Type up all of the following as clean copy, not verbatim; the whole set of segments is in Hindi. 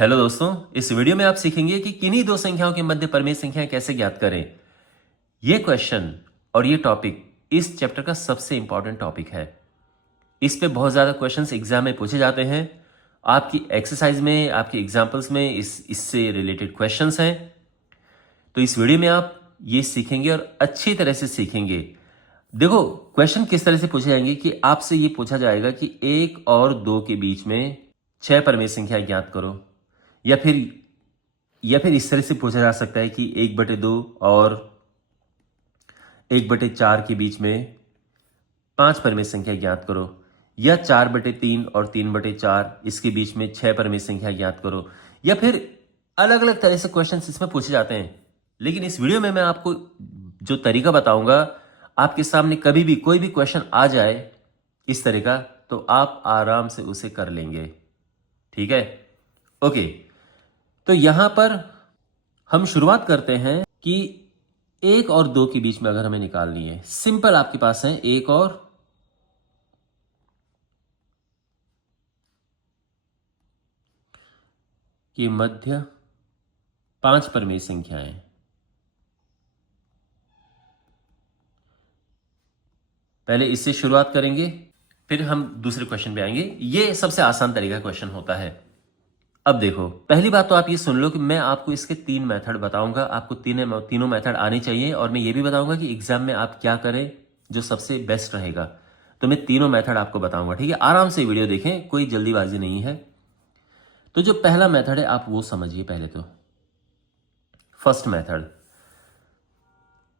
हेलो दोस्तों, इस वीडियो में आप सीखेंगे कि किन्हीं दो संख्याओं के मध्य परिमेय संख्याएं कैसे ज्ञात करें। यह क्वेश्चन और ये टॉपिक इस चैप्टर का सबसे इंपॉर्टेंट टॉपिक है। इस पे बहुत ज़्यादा क्वेश्चंस एग्जाम में पूछे जाते हैं। आपकी एक्सरसाइज में, आपकी एग्जाम्पल्स में इससे रिलेटेड क्वेश्चंस हैं। तो इस वीडियो में आप ये सीखेंगे और अच्छी तरह से सीखेंगे। देखो, क्वेश्चन किस तरह से पूछे जाएंगे कि आपसे ये पूछा जाएगा कि 1 और 2 के बीच में 6 परिमेय संख्या ज्ञात करो, या फिर इस तरह से पूछा जा सकता है कि 1/2 और 1/4 के बीच में 5 परिमेय संख्या ज्ञात करो, या 4/3 और 3/4 इसके बीच में 6 परिमेय संख्या ज्ञात करो, या फिर अलग अलग तरह से क्वेश्चंस इसमें पूछे जाते हैं। लेकिन इस वीडियो में मैं आपको जो तरीका बताऊंगा, आपके सामने कभी भी कोई भी क्वेश्चन आ जाए इस तरह का, तो आप आराम से उसे कर लेंगे। ठीक है, ओके। तो यहां पर हम शुरुआत करते हैं कि 1 और 2 के बीच में अगर हमें निकालनी है, सिंपल आपके पास है 1 और के मध्य 5 परिमेय संख्याएं। पहले इससे शुरुआत करेंगे, फिर हम दूसरे क्वेश्चन पे आएंगे। ये सबसे आसान तरीका क्वेश्चन होता है। अब देखो, पहली बात तो आप ये सुन लो कि मैं आपको इसके 3 मेथड बताऊंगा। आपको तीनों मेथड आने चाहिए, और मैं ये भी बताऊंगा कि एग्जाम में आप क्या करें जो सबसे बेस्ट रहेगा। तो मैं तीनों मेथड आपको बताऊंगा, ठीक है। आराम से वीडियो देखें, कोई जल्दीबाजी नहीं है। तो जो पहला मेथड है आप वो समझिए पहले। तो फर्स्ट मेथड,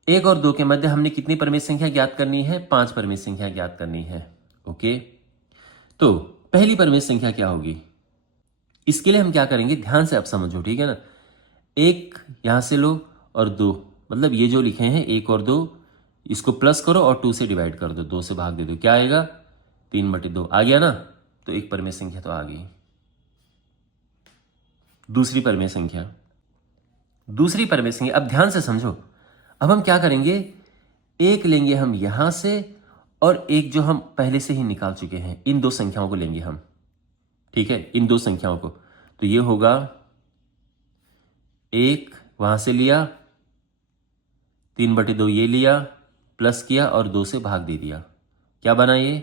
1 और 2 के मध्य हमने कितनी परिमेय संख्या ज्ञात करनी है? 5 परिमेय संख्या ज्ञात करनी है। ओके, तो पहली परिमेय संख्या क्या होगी? इसके लिए हम क्या करेंगे, ध्यान से आप समझो, ठीक है ना। 1 यहां से लो और 2, मतलब ये जो लिखे हैं 1 और 2, इसको प्लस करो और 2 से डिवाइड कर दो, 2 से भाग दे दो। क्या आएगा? 3/2 आ गया ना। तो एक परिमेय संख्या तो आ गई। दूसरी परिमेय संख्या, अब ध्यान से समझो। अब हम क्या करेंगे, एक लेंगे हम यहां से, और एक जो हम पहले से ही निकाल चुके हैं, इन दो संख्याओं को लेंगे हम। ठीक है, इन दो संख्याओं को। तो ये होगा 1 वहां से लिया, 3/2 ये लिया, प्लस किया और 2 से भाग दे दिया। क्या बना ये?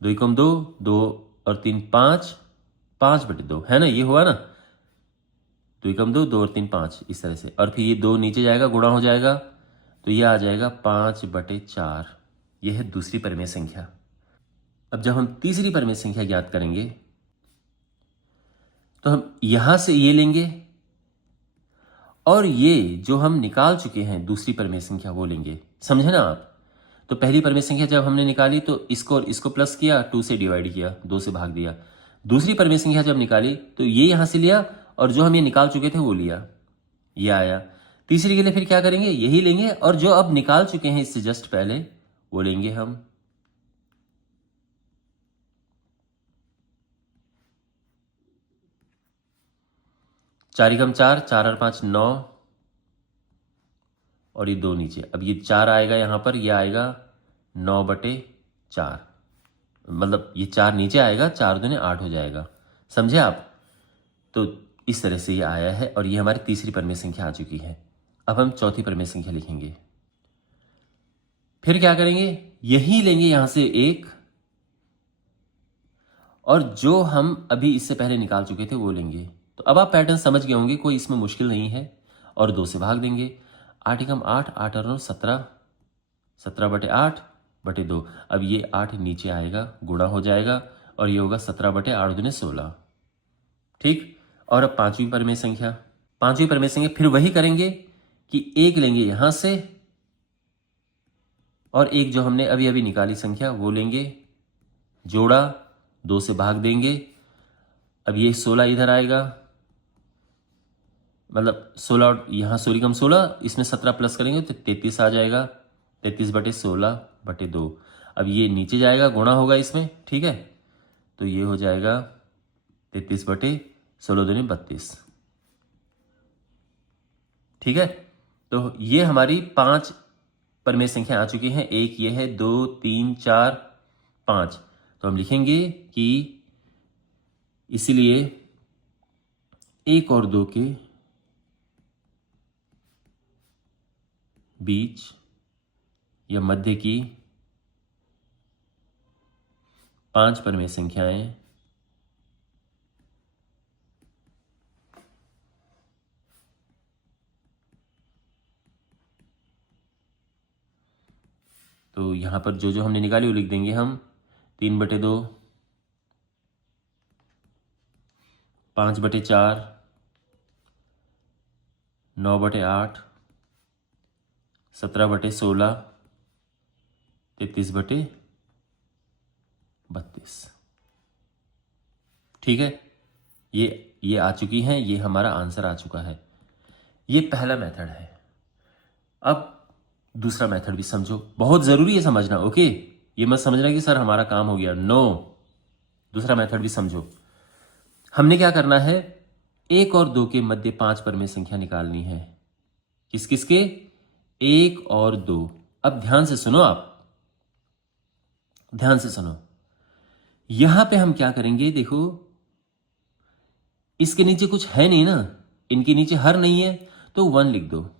2 × 2, 2 और 3 5, 5/2 है ना, ये हुआ ना। 2 × 2, 2 और 3 5, इस तरह से। और फिर ये 2 नीचे जाएगा, गुणा हो जाएगा, तो ये आ जाएगा 5/4। यह है दूसरी परिमेय संख्या। अब जब हम तीसरी परिमेय संख्या ज्ञात करेंगे, तो हम यहां से ये लेंगे, और ये जो हम निकाल चुके हैं दूसरी परिमेय संख्या वो लेंगे। समझे ना आप? तो पहली परिमेय संख्या जब हमने निकाली तो इसको और इसको प्लस किया, 2 से डिवाइड किया, 2 से भाग दिया। दूसरी परिमेय संख्या जब निकाली तो ये यहां से लिया, और जो हम ये निकाल चुके थे वो लिया, ये आया। तीसरी के लिए फिर क्या करेंगे, यही लेंगे, और जो अब निकाल चुके हैं इससे जस्ट पहले वो लेंगे हम। चार एकम 4, 4 और 5 9, और ये 2 नीचे। अब ये 4 आएगा यहां पर, ये आएगा 9/4, मतलब ये 4 नीचे आएगा, 4 दूने 8 हो जाएगा। समझे आप? तो इस तरह से ये आया है, और ये हमारी तीसरी परिमेय संख्या आ चुकी है। अब हम चौथी परिमेय संख्या लिखेंगे। फिर क्या करेंगे, यही लेंगे यहां से 1, और जो हम अभी इससे पहले निकाल चुके थे वो लेंगे। तो अब आप पैटर्न समझ गए होंगे, कोई इसमें मुश्किल नहीं है। और 2 से भाग देंगे। 8 एकम 8, 8 और 9 17, 17/8/2। अब ये 8 नीचे आएगा, गुणा हो जाएगा, और ये होगा 17/8 दूने 16। ठीक। और अब पांचवी परिमेय संख्या, फिर वही करेंगे कि 1 लेंगे यहां से, और एक जो हमने अभी अभी निकाली संख्या वो लेंगे, जोड़ा, 2 से भाग देंगे। अब ये 16 इधर आएगा, मतलब 16 यहाँ 16, इसमें 17 प्लस करेंगे तो 33 आ जाएगा। 33/16/2। अब ये नीचे जाएगा, गुणा होगा इसमें, ठीक है। तो ये हो जाएगा 33/16 दूनी 32। ठीक है। तो ये हमारी 5 परिमेय संख्या आ चुकी हैं। एक ये है, 2 3 4 5। तो हम लिखेंगे कि इसीलिए 1 और 2 के बीच या मध्य की 5 परमेय संख्याएं तो यहां पर जो जो हमने निकाली वो लिख देंगे हम। 3/2, 5/4, 9/8, 17/16, 33/32। ठीक है, ये आ चुकी हैं, ये हमारा आंसर आ चुका है। ये पहला मेथड है। अब दूसरा मेथड भी समझो, बहुत जरूरी है समझना। ओके, ये मत समझना कि सर हमारा काम हो गया, नो। दूसरा मेथड भी समझो। हमने क्या करना है, 1 और 2 के मध्य 5 परमेय संख्या निकालनी है। किस किस के? 1 और 2। अब ध्यान से सुनो, आप ध्यान से सुनो। यहां पे हम क्या करेंगे, देखो इसके नीचे कुछ है नहीं ना, इनके नीचे हर नहीं है, तो 1 लिख दो।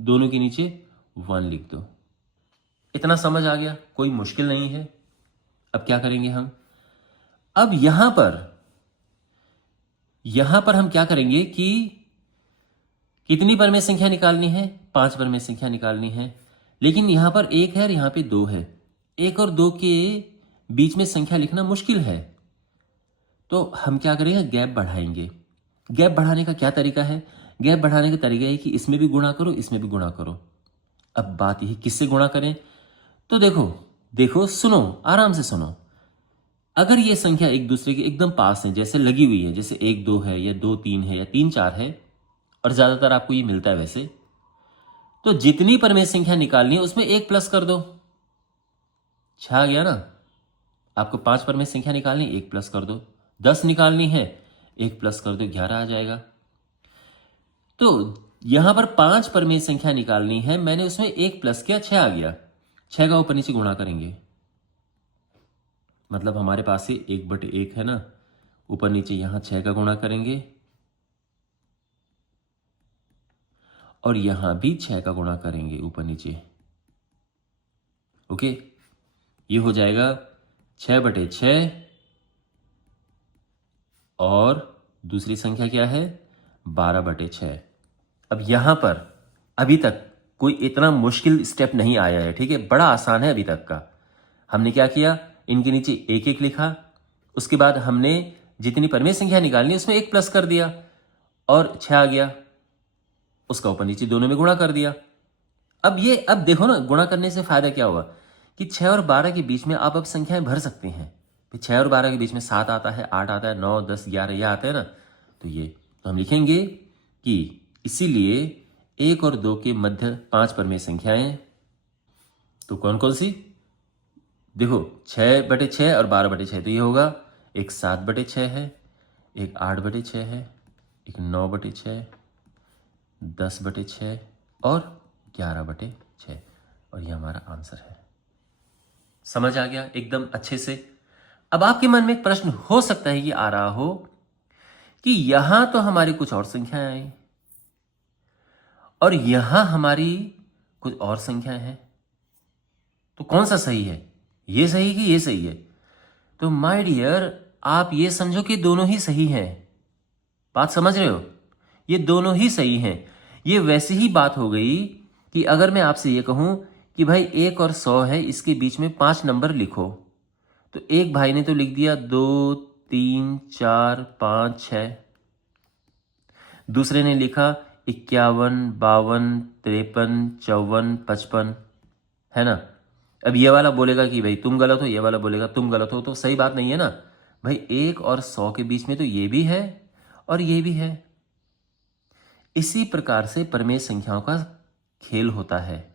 दोनों के नीचे 1 लिख दो। इतना समझ आ गया, कोई मुश्किल नहीं है। अब क्या करेंगे हम, अब यहां पर हम क्या करेंगे कि कितनी परमेय संख्या निकालनी है? 5 परमेय संख्या निकालनी है। लेकिन यहां पर 1 है और यहां पे 2 है। 1 और 2 के बीच में संख्या लिखना मुश्किल है, तो हम क्या करेंगे, गैप बढ़ाएंगे। गैप बढ़ाने का क्या तरीका है? गैप बढ़ाने का तरीका है कि इसमें भी गुणा करो, इसमें भी गुणा करो। अब बात यही, किससे गुणा करें? तो देखो सुनो, आराम से सुनो। अगर ये संख्या एक दूसरे के एकदम पास है, जैसे लगी हुई है, जैसे 1 2 है या 2 3 है या 3 4 है, और ज्यादातर आपको ये मिलता है वैसे, तो जितनी परमेय संख्या निकालनी है उसमें 1 प्लस कर दो। छा गया ना? आपको 5 परमेय संख्या निकालनी, 1 प्लस कर दो। 10 निकालनी है, 1 प्लस कर दो, 11 आ जाएगा। तो यहां पर 5 परमेय संख्या निकालनी है, मैंने उसमें 1 प्लस किया, 6 आ गया। 6 का ऊपर नीचे गुणा करेंगे, मतलब हमारे पास से 1/1 है ना, ऊपर नीचे यहां 6 का गुणा करेंगे और यहां भी 6 का गुणा करेंगे ऊपर नीचे। ओके, ये हो जाएगा 6/6 और दूसरी संख्या क्या है, 12/6। अब यहां पर अभी तक कोई इतना मुश्किल स्टेप नहीं आया है, ठीक है, बड़ा आसान है अभी तक का। हमने क्या किया, इनके नीचे 1 1 लिखा, उसके बाद हमने जितनी परमेय संख्या निकालनी उसमें 1 प्लस कर दिया और 6 आ गया, उसका ऊपर नीचे दोनों में गुणा कर दिया। अब देखो ना, गुणा करने से फायदा क्या हुआ कि 6 और 12 के बीच में आप अब संख्याएं भर सकते हैं। 6 और 12 के बीच में 7 आता है, 8 आता है, 9 10 11 यह आता है ना, तो हम लिखेंगे कि इसीलिए 1 और 2 के मध्य 5 परमेय संख्याएं, तो कौन कौन सी? देखो 6/6 और 12/6, तो ये होगा एक 7/6 है, एक 8/6 है, एक 9/6, 10/6 और 11/6, और ये हमारा आंसर है। समझ आ गया एकदम अच्छे से? अब आपके मन में एक प्रश्न हो सकता है कि आ रहा हो कि यहां तो हमारी कुछ और संख्याएं आई और यहां हमारी कुछ और संख्याएं हैं, तो कौन सा सही है, ये सही कि ये सही है? तो माय डियर, आप ये समझो कि दोनों ही सही हैं। बात समझ रहे हो? ये दोनों ही सही हैं। ये वैसी ही बात हो गई कि अगर मैं आपसे ये कहूं कि भाई 1 और 100 है, इसके बीच में 5 नंबर लिखो, तो एक भाई ने तो लिख दिया 2 3 4 5 6, दूसरे ने लिखा 51 52 53 54 55, है ना? अब ये वाला बोलेगा कि भाई तुम गलत हो, ये वाला बोलेगा तुम गलत हो, तो सही बात नहीं है ना भाई। 1 और 100 के बीच में तो ये भी है और ये भी है। इसी प्रकार से परमेय संख्याओं का खेल होता है।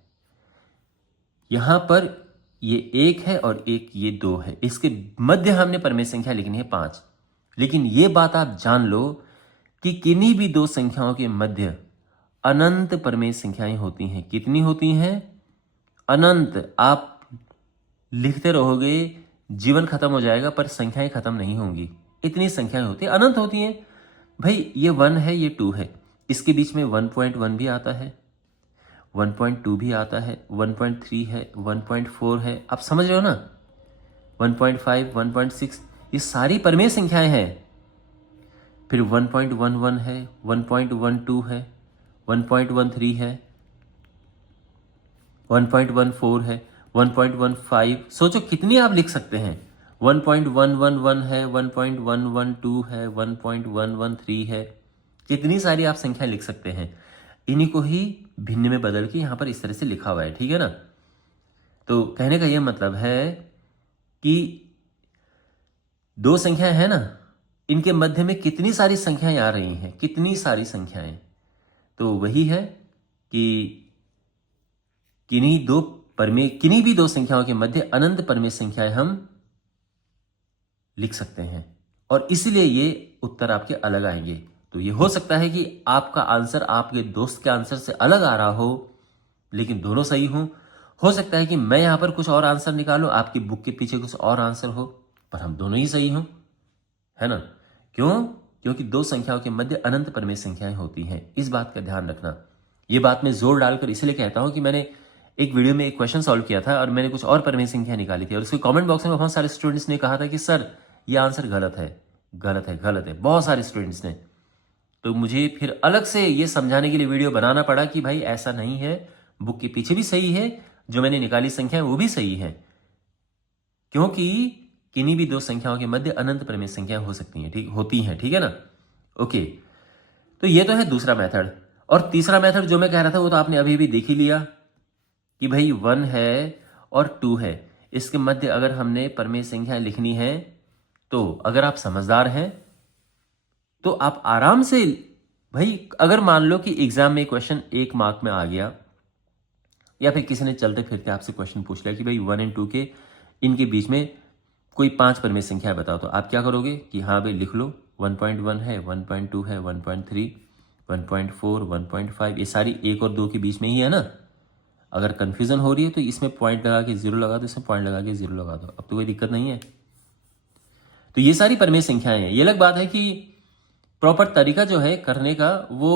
यहां पर ये 1 है और एक ये 2 है, इसके मध्य हमने परमेय संख्या लिखनी है 5। लेकिन ये बात आप जान लो कि किन्हीं भी दो संख्याओं के मध्य अनंत परमेय संख्याएं होती हैं। कितनी होती हैं? अनंत। आप लिखते रहोगे जीवन खत्म हो जाएगा पर संख्याएं खत्म नहीं होंगी। इतनी संख्याएं होती हैं, अनंत होती हैं भाई। ये 1 है, ये 2 है, इसके बीच में 1.1 भी आता है, 1.2 भी आता है, 1.3 है, 1.4 है, आप समझ रहे हो ना, 1.5, 1.6, ये सारी परमेय संख्याएं हैं। फिर 1.11 है, 1.12 है, 1.13 है, 1.14 है, 1.15, सोचो कितनी आप लिख सकते हैं। 1.111 है, 1.112 है, 1.113 है, कितनी सारी आप संख्या लिख सकते हैं। इन्हीं को ही भिन्न में बदल के यहां पर इस तरह से लिखा हुआ है, ठीक है ना। तो कहने का यह मतलब है कि दो संख्याएं हैं ना, इनके मध्य में कितनी सारी संख्याएं आ रही हैं, कितनी सारी संख्याएं। तो वही है कि किन्हीं भी दो संख्याओं के मध्य अनंत परमेय संख्याएं हम लिख सकते हैं, और इसलिए ये उत्तर आपके अलग आएंगे। तो ये हो सकता है कि आपका आंसर आपके दोस्त के आंसर से अलग आ रहा हो, लेकिन दोनों सही हो सकता है कि मैं यहां पर कुछ और आंसर निकालूं, आपकी बुक के पीछे कुछ और आंसर हो, पर हम दोनों ही सही हों, है ना। क्यों? क्योंकि दो संख्याओं के मध्य अनंत परमेय संख्याएं होती हैं। इस बात का ध्यान रखना। ये बात मैं जोर डालकर इसलिए कहता हूं कि मैंने एक वीडियो में एक क्वेश्चन सॉल्व किया था और मैंने कुछ और परमेय संख्या निकाली थी, और उसके कमेंट बॉक्स में बहुत सारे स्टूडेंट्स ने कहा था कि सर ये आंसर गलत है, गलत है, गलत है, बहुत सारे स्टूडेंट्स ने। तो मुझे फिर अलग से ये समझाने के लिए वीडियो बनाना पड़ा कि भाई ऐसा नहीं है, बुक के पीछे भी सही है, जो मैंने निकाली संख्या वो भी सही है, क्योंकि किन्हीं भी दो संख्याओं के मध्य अनंत परमेय संख्या हो सकती हैं, ठीक है ना। ओके, तो ये तो है दूसरा मेथड। और तीसरा मेथड जो मैं कह रहा था वो तो आपने अभी भी देख ही लिया कि भाई 1 है और 2 है, इसके मध्य अगर हमने परमेय संख्या लिखनी है, तो अगर आप समझदार हैं तो आप आराम से, भाई अगर मान लो कि एग्जाम में क्वेश्चन 1 मार्क में आ गया, या फिर किसी ने चलते फिरते आपसे क्वेश्चन पूछ लिया कि भाई 1 और 2 के इनके बीच में कोई 5 परमेय संख्या बताओ, तो आप क्या करोगे कि हाँ भाई लिख लो, 1.1 है, 1.2 है, 1.3, 1.4, 1.5, ये सारी 1 और 2 के बीच में ही है ना। अगर कंफ्यूजन हो रही है तो इसमें पॉइंट लगा के 0 लगा दो, इसमें पॉइंट लगा के 0 लगा दो, अब तो कोई दिक्कत नहीं है। तो ये सारी परमेय संख्याएं हैं। ये अलग बात है कि प्रॉपर तरीका जो है करने का वो,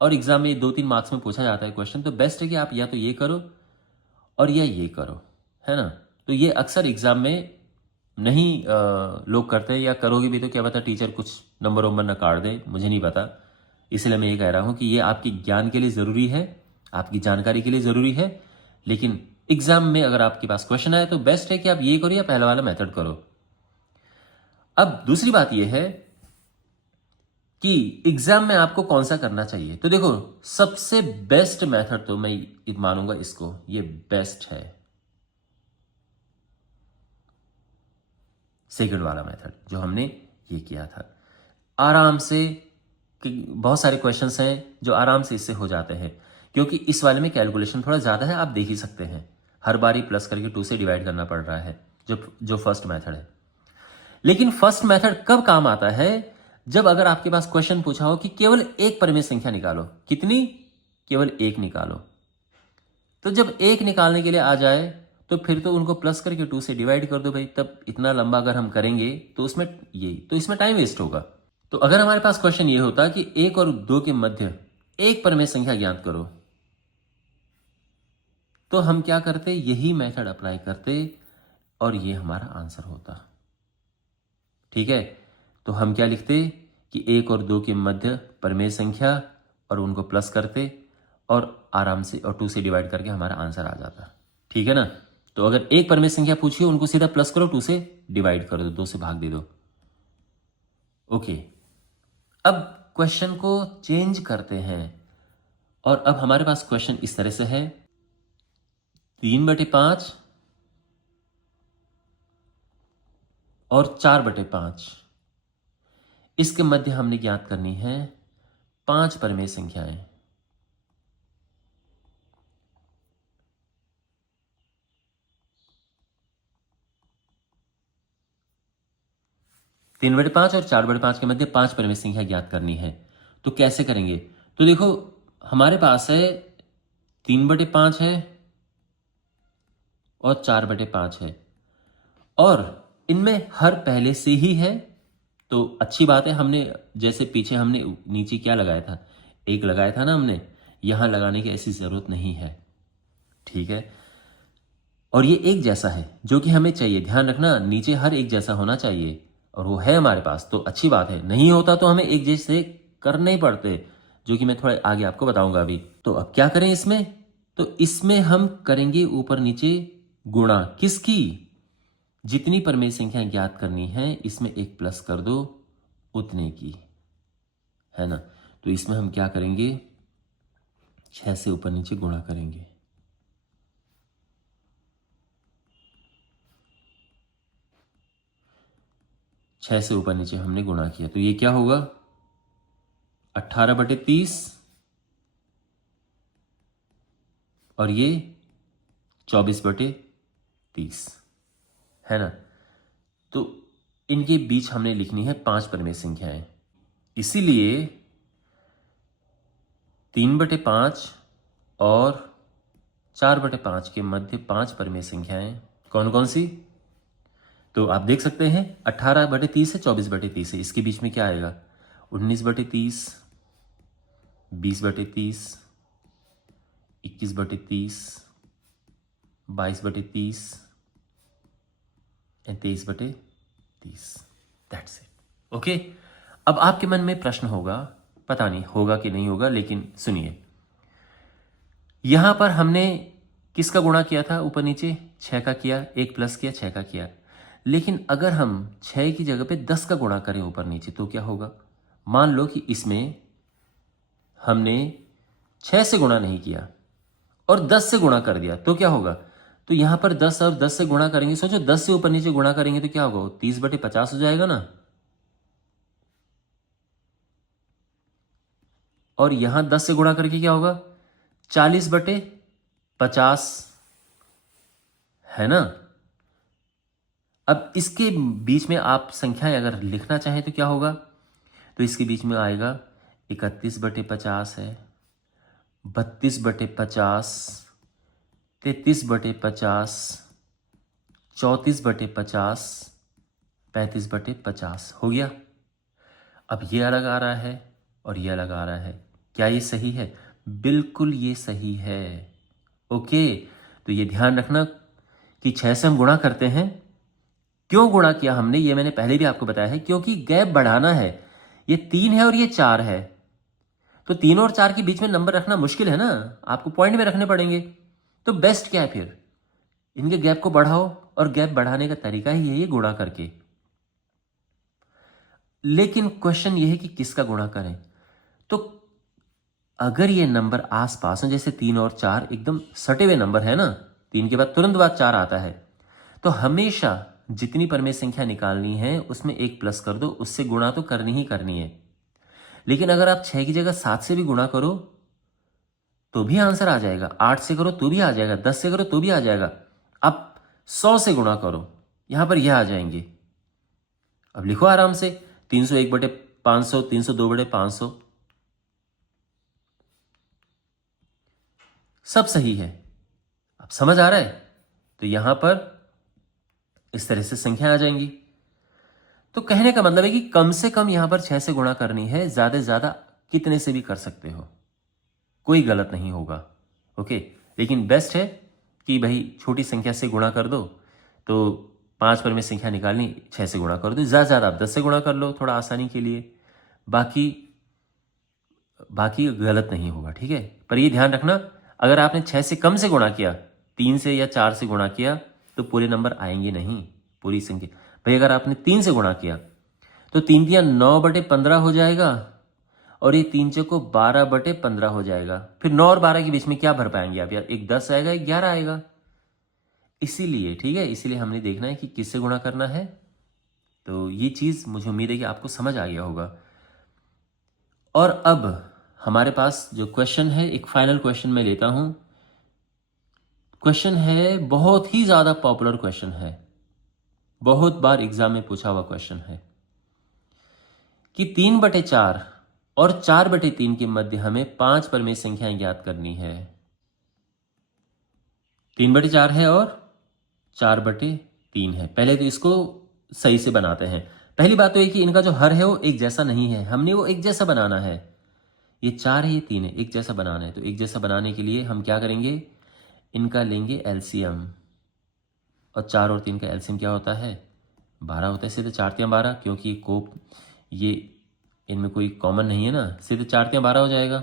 और एग्जाम में 2-3 मार्क्स में पूछा जाता है क्वेश्चन, तो बेस्ट है कि आप या तो ये करो और या ये करो, है ना। तो ये अक्सर एग्जाम में नहीं लोग करते हैं, या करोगे भी तो क्या पता टीचर कुछ नंबर वंबर न काट दे, मुझे नहीं पता। इसलिए मैं ये कह रहा हूं कि ये आपके ज्ञान के लिए ज़रूरी है, आपकी जानकारी के लिए ज़रूरी है, लेकिन एग्जाम में अगर आपके पास क्वेश्चन आए तो बेस्ट है कि आप ये करो या पहला वाला मेथड करो। अब दूसरी बात यह है कि एग्जाम में आपको कौन सा करना चाहिए। तो देखो, सबसे बेस्ट मेथड तो मैं मानूंगा इसको, ये बेस्ट है सेकंड वाला मेथड जो हमने ये किया था। आराम से, बहुत सारे क्वेश्चंस हैं जो आराम से इससे हो जाते हैं, क्योंकि इस वाले में कैलकुलेशन थोड़ा ज़्यादा है, आप देख ही सकते हैं, हर बारी प्लस करके 2 से डिवाइड करना पड़ रहा है, जो फर्स्ट मेथड है। लेकिन फर्स्ट मेथड कब काम आता है? जब अगर आपके पास क्वेश्चन पूछा हो कि केवल एक परमेय संख्या निकालो, कितनी? केवल एक निकालो। तो जब एक निकालने के लिए आ जाए तो फिर तो उनको प्लस करके 2 से डिवाइड कर दो भाई। तब इतना लंबा अगर हम करेंगे तो इसमें टाइम वेस्ट होगा। तो अगर हमारे पास क्वेश्चन ये होता कि 1 और 2 के मध्य एक परमेय संख्या ज्ञात करो, तो हम क्या करते? यही मेथड अप्लाई करते और ये हमारा आंसर होता, ठीक है। तो हम क्या लिखते कि 1 और 2 के मध्य परमेय संख्या, और उनको प्लस करते और आराम से, और 2 से डिवाइड करके हमारा आंसर आ जाता, ठीक है ना। तो अगर एक परमेय संख्या पूछिए, उनको सीधा प्लस करो, 2 से डिवाइड कर दो, 2 से भाग दे दो। ओके, अब क्वेश्चन को चेंज करते हैं, और अब हमारे पास क्वेश्चन इस तरह से है, 3/5 और 4/5, इसके मध्य हमने ज्ञात करनी है 5 परमेय संख्याएं। तीन बटे पांच और 4/5 के मध्य 5 परमेय संख्या ज्ञात करनी है। तो कैसे करेंगे? तो देखो, हमारे पास है 3/5 है और 4/5 है, और इनमें हर पहले से ही है, तो अच्छी बात है। हमने जैसे पीछे हमने नीचे क्या लगाया था, एक लगाया था ना हमने, यहां लगाने की ऐसी जरूरत नहीं है, ठीक है। और ये एक जैसा है जो कि हमें चाहिए, ध्यान रखना नीचे हर एक जैसा होना चाहिए, और वो है हमारे पास, तो अच्छी बात है। नहीं होता तो हमें एक जैसे करने ही पड़ते, जो कि मैं थोड़ा आगे आपको बताऊंगा अभी। तो अब क्या करें इसमें, तो इसमें हम करेंगे ऊपर नीचे गुणा, किसकी, जितनी परमेय संख्या ज्ञात करनी है इसमें एक प्लस कर दो उतने की, है ना। तो इसमें हम क्या करेंगे, 6 से ऊपर नीचे गुणा करेंगे। छह से ऊपर नीचे हमने गुणा किया, तो ये क्या होगा, 18/30, और ये 24/30, है ना। तो इनके बीच हमने लिखनी है 5 परमेय संख्याएं, इसीलिए 3/5 और 4/5 के मध्य 5 परमेय संख्याएं कौन कौन सी, तो आप देख सकते हैं 18/30 है, 24/30 है, इसके बीच में क्या आएगा, 19/30, 20/30, 21/30, 22/30 एंड 23/30, दैट्स इट। ओके, अब आपके मन में प्रश्न होगा, पता नहीं होगा कि नहीं होगा, लेकिन सुनिए, यहां पर हमने किसका गुणा किया था, ऊपर नीचे 6 का किया, एक प्लस किया, 6 का किया। लेकिन अगर हम 6 की जगह पे 10 का गुणा करें ऊपर नीचे तो क्या होगा, मान लो कि इसमें हमने 6 से गुणा नहीं किया और 10 से गुणा कर दिया, तो क्या होगा, तो यहां पर 10 और 10 से गुणा करेंगे, सोचो 10 से ऊपर नीचे गुणा करेंगे तो क्या होगा, 30/50 हो जाएगा ना। और यहां 10 से गुणा करके क्या होगा, 40/50, है ना। अब इसके बीच में आप संख्याएं अगर लिखना चाहें तो क्या होगा, तो इसके बीच में आएगा 31/50 है, 32/50, 33/50, 34/50, 35/50 हो गया। अब ये अलग आ रहा है और ये अलग आ रहा है, क्या ये सही है, बिल्कुल ये सही है। ओके, तो ये ध्यान रखना कि 6 से हम गुणा करते हैं, क्यों गुणा किया हमने ये मैंने पहले भी आपको बताया है, क्योंकि गैप बढ़ाना है। ये 3 है और ये 4 है, तो 3 और 4 के बीच में नंबर रखना मुश्किल है ना, आपको पॉइंट में रखने पड़ेंगे। तो बेस्ट क्या है फिर, इनके गैप को बढ़ाओ, और गैप बढ़ाने का तरीका ही यही है, गुणा करके। लेकिन क्वेश्चन ये है कि किसका गुणा करें, तो अगर ये नंबर आसपास हो, जैसे 3 और 4 एकदम सटे हुए नंबर है ना, 3 के बाद तुरंत बाद 4 आता है, तो हमेशा जितनी परमेय संख्या निकालनी है उसमें एक प्लस कर दो, उससे गुणा तो करनी ही करनी है। लेकिन अगर आप 6 की जगह 7 से भी गुणा करो तो भी आंसर आ जाएगा, 8 से करो तो भी आ जाएगा, 10 से करो तो भी आ जाएगा। अब 100 से गुणा करो, यहां पर यह आ जाएंगे। अब लिखो आराम से, 301/500, 302/500, सब सही है। अब समझ आ रहा है, तो यहां पर इस तरह से संख्या आ जाएंगी। तो कहने का मतलब है कि कम से कम यहां पर 6 से गुणा करनी है, ज्यादा से ज्यादा कितने से भी कर सकते हो, कोई गलत नहीं होगा। ओके, लेकिन बेस्ट है कि भाई छोटी संख्या से गुणा कर दो, तो 5 पर में संख्या निकालनी, 6 से गुणा कर दो, ज़्यादा ज़्यादा आप 10 से गुणा कर लो थोड़ा आसानी के लिए, बाकी बाकी गलत नहीं होगा, ठीक है। पर ये ध्यान रखना, अगर आपने 6 से कम से गुणा किया, 3 से या 4 से गुणा किया, तो पूरे नंबर आएंगे नहीं, पूरी संख्या। भाई अगर आपने 3 से गुणा किया तो 3 दिया 9/15 हो जाएगा, और ये 3 चौको 12/15 हो जाएगा। फिर 9 और 12 के बीच में क्या भर पाएंगे आप यार, एक 10 आएगा, एक 11 आएगा। इसीलिए ठीक है, इसीलिए हमने देखना है कि किससे गुणा करना है। तो ये चीज़ मुझे उम्मीद है कि आपको समझ आ गया होगा। और अब हमारे पास जो क्वेश्चन है, एक फाइनल क्वेश्चन मैं लेता हूं। क्वेश्चन है, बहुत ही ज़्यादा पॉपुलर क्वेश्चन है, बहुत बार एग्जाम में पूछा हुआ क्वेश्चन है कि 3/4 और 4/3 के मध्य हमें 5 परमेय संख्याएं ज्ञात करनी है। 3/4 है और 4/3 3 है। पहले तो इसको सही से बनाते हैं। पहली बात तो ये कि इनका जो हर है वो एक जैसा नहीं है, हमने वो एक जैसा बनाना है। ये 4 है, ये 3 है, एक जैसा बनाना है। तो एक जैसा बनाने के लिए हम क्या करेंगे, इनका लेंगे एलसीएम, और 4 और 3 का एलसीएम क्या होता है, 12 होता है। सीधे 4 3 12, क्योंकि कोप ये इनमें कोई कॉमन नहीं है ना, सीधे 4 3 12 हो जाएगा।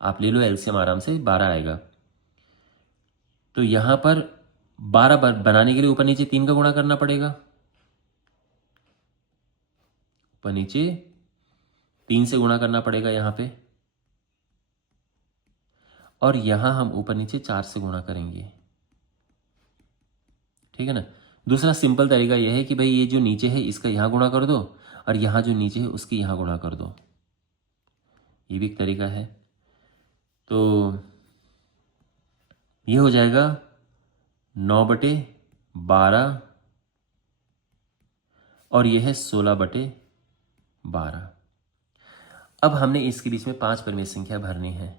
आप ले लो एलसीएम, आराम से 12 आएगा। तो यहां पर 12 बनाने के लिए ऊपर नीचे 3 का गुणा करना पड़ेगा, ऊपर नीचे 3 से गुणा करना पड़ेगा यहां पे, और यहां हम ऊपर नीचे 4 से गुणा करेंगे। ठीक है ना। दूसरा सिंपल तरीका यह है कि भाई ये जो नीचे है इसका यहां गुणा कर दो, और यहां जो नीचे है उसकी यहां गुणा कर दो। ये भी एक तरीका है। तो ये हो जाएगा 9/12, और ये है 16/12। अब हमने इसके बीच में 5 परिमेय संख्या भरनी है,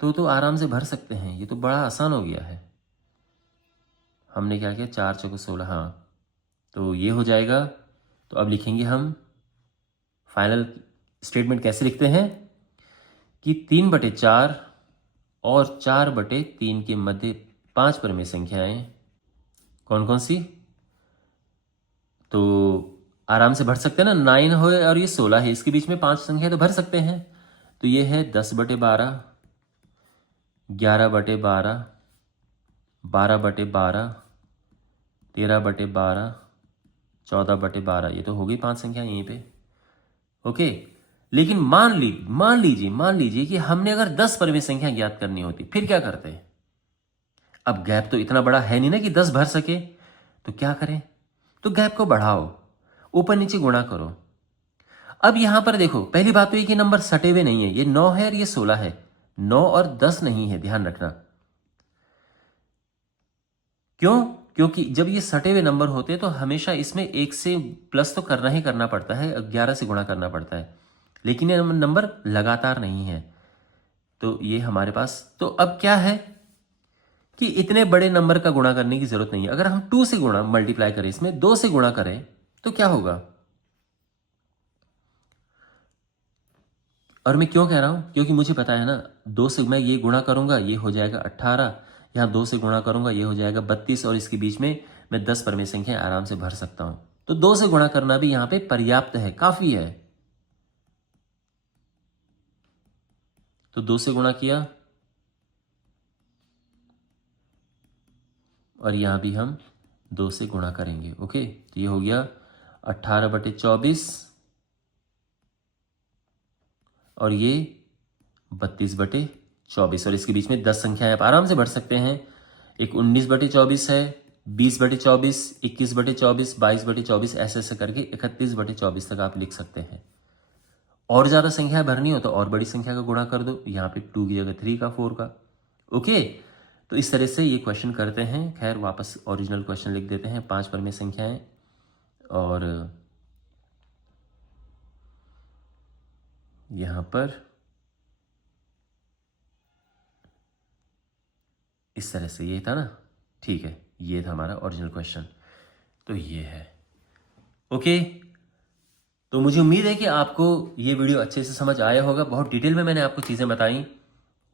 तो आराम से भर सकते हैं। ये तो बड़ा आसान हो गया है। हमने क्या किया, 4 चौके 16, हाँ, तो ये हो जाएगा। तो अब लिखेंगे हम फाइनल स्टेटमेंट कैसे लिखते हैं कि 3/4 और 4/3 के मध्य 5 परिमेय संख्याएं कौन कौन सी, तो आराम से भर सकते हैं ना। 9 हो और ये 16 है, इसके बीच में 5 संख्या तो भर सकते हैं। तो ये है 10/12, 11/12, 12/12, 13/12, 14/12। ये तो हो गई 5 संख्या यहीं पे। ओके, लेकिन मान लीजिए कि हमने अगर 10 परिमेय संख्या ज्ञात करनी होती, फिर क्या करते। अब गैप तो इतना बड़ा है नहीं ना कि 10 भर सके, तो क्या करें, तो गैप को बढ़ाओ, ऊपर नीचे गुणा करो। अब यहां पर देखो, पहली बात तो ये कि नंबर सटे हुए नहीं है, ये 9 है और ये 16 है, 9 और 10 नहीं है, ध्यान रखना। क्यों, क्योंकि जब ये सटे हुए नंबर होते हैं तो हमेशा इसमें 1 से प्लस तो करना ही करना पड़ता है, 11 से गुणा करना पड़ता है, लेकिन ये नंबर लगातार नहीं है। तो ये हमारे पास, तो अब क्या है कि इतने बड़े नंबर का गुणा करने की जरूरत नहीं है। अगर हम 2 से गुणा मल्टीप्लाई करें, इसमें 2 से गुणा करें तो क्या होगा। और मैं क्यों कह रहा हूं, क्योंकि मुझे पता है ना, 2 से मैं ये गुणा करूंगा, ये हो जाएगा 18, यहां 2 से गुणा करूंगा, ये हो जाएगा 32, और इसके बीच में मैं 10 परिमेय संख्या आराम से भर सकता हूं। तो 2 से गुणा करना भी यहां पे पर्याप्त है, काफी है। तो 2 से गुणा किया, और यहां भी हम 2 से गुणा करेंगे। ओके, तो ये हो गया 18/24, और ये 32/24, और इसके बीच में 10 संख्याएं आप आराम से भर सकते हैं। एक 19/24 है, 20/24, 21/24, 22/24, ऐसे ऐसे करके 31/24 तक आप लिख सकते हैं। और ज्यादा संख्या भरनी हो तो और बड़ी संख्या का गुणा कर दो, यहाँ पे 2 की जगह 3 का, 4 का। ओके, तो इस तरह से ये क्वेश्चन करते हैं। खैर, वापस ओरिजिनल क्वेश्चन लिख देते हैं। 5 परिमेय संख्याएं, और यहां पर इस तरह से, ये था ना, ठीक है, ये था हमारा ओरिजिनल क्वेश्चन। तो ये है। ओके, तो मुझे उम्मीद है कि आपको ये वीडियो अच्छे से समझ आया होगा। बहुत डिटेल में मैंने आपको चीजें बताई,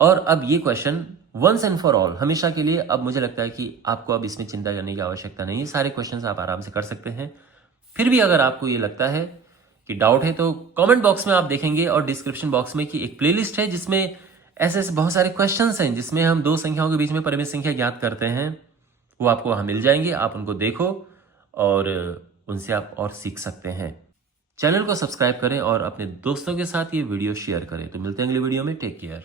और अब ये question once and for all, हमेशा के लिए, अब मुझे लगता है कि आपको अब इसमें चिंता करने की आवश्यकता नहीं है। सारे क्वेश्चंस आप आराम से कर सकते हैं। फिर भी अगर आपको ये लगता है कि डाउट है, तो कमेंट बॉक्स में आप देखेंगे, और डिस्क्रिप्शन बॉक्स में कि एक प्लेलिस्ट है जिसमें ऐसे ऐसे बहुत सारे क्वेश्चंस हैं जिसमें हम 2 संख्याओं के बीच में परिमेय संख्या ज्ञात करते हैं। वो आपको वहां मिल जाएंगे, आप उनको देखो और उनसे आप और सीख सकते हैं। चैनल को सब्सक्राइब करें और अपने दोस्तों के साथ ये वीडियो शेयर करें। तो मिलते हैं अगले वीडियो में। Take care.